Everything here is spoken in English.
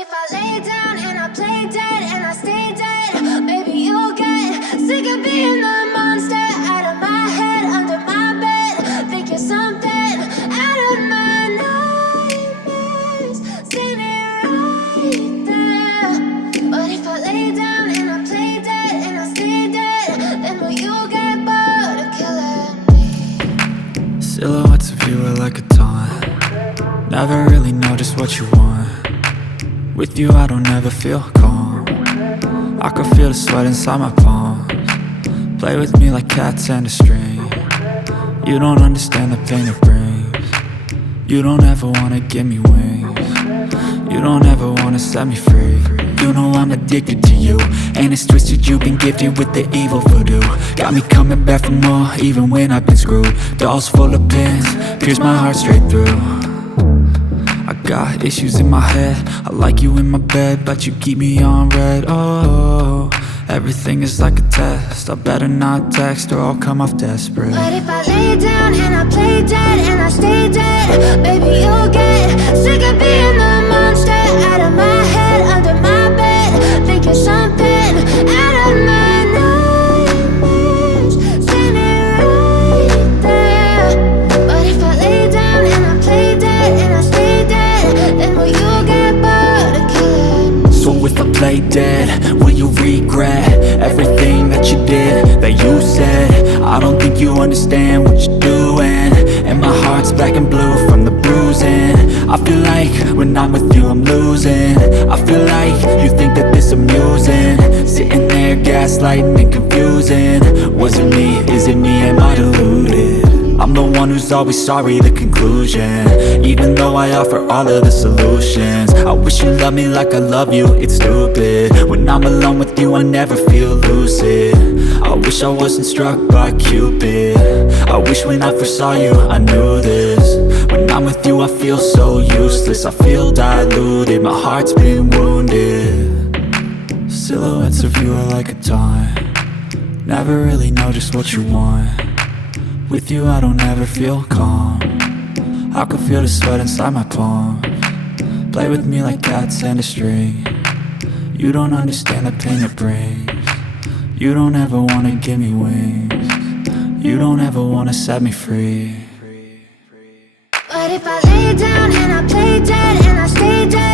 if I lay down and I play dead and I stay dead, maybe you'll get sick of being the monster out of my head, under my bed. Think you're something out of my nightmares, standing right there. But if I lay down and I play dead and I stay dead, then will you get bored of killing me? Silhouettes of you are like a taunt. Never really know just what you want. With you I don't ever feel calm. I can feel the sweat inside my palms. Play with me like cats and a string. You don't understand the pain it brings. You don't ever wanna give me wings. You don't ever wanna set me free. You know I'm addicted to you, and it's twisted, you've been gifted with the evil voodoo. Got me coming back for more, even when I've been screwed. Dolls full of pins, pierce my heart straight through. I got issues in my head, I like you in my bed, but you keep me on red. Oh, everything is like a test, I better not text or I'll come off desperate. But if I lay down and I play dead and I stay dead, baby you'll get sick of being the monster out of my head, under my bed. Think you're something out of my nightmares, standing right there. But if I lay down and I play dead and I stay dead, then will you get bored of killing me? So if I play dead, will you regret everything that you did, that you said? I don't think you understand what you're doing, and my heart's black and blue from the bruising. I feel like when I'm with you I'm losing. I feel like you think that this amusing, sitting there gaslighting and confusing. Was it me? Is it me? Am I deluded? I'm the one who's always sorry, the conclusion, even though I offer all of the solutions. I wish you loved me like I love you, it's stupid. When I'm alone with you I never feel lucid. I wish I wasn't struck by Cupid. I wish when I first saw you I knew this. When I'm with you I feel so useless, I feel diluted, my heart's been wounded. Silhouettes of you are like a taunt. Never really know just what you want. With you I don't ever feel calm. I can feel the sweat inside my palms. Play with me like cats and a string. You don't understand the pain it brings. You don't ever wanna give me wings. You don't ever wanna set me free. But if I lay down and I play dead and I stay dead,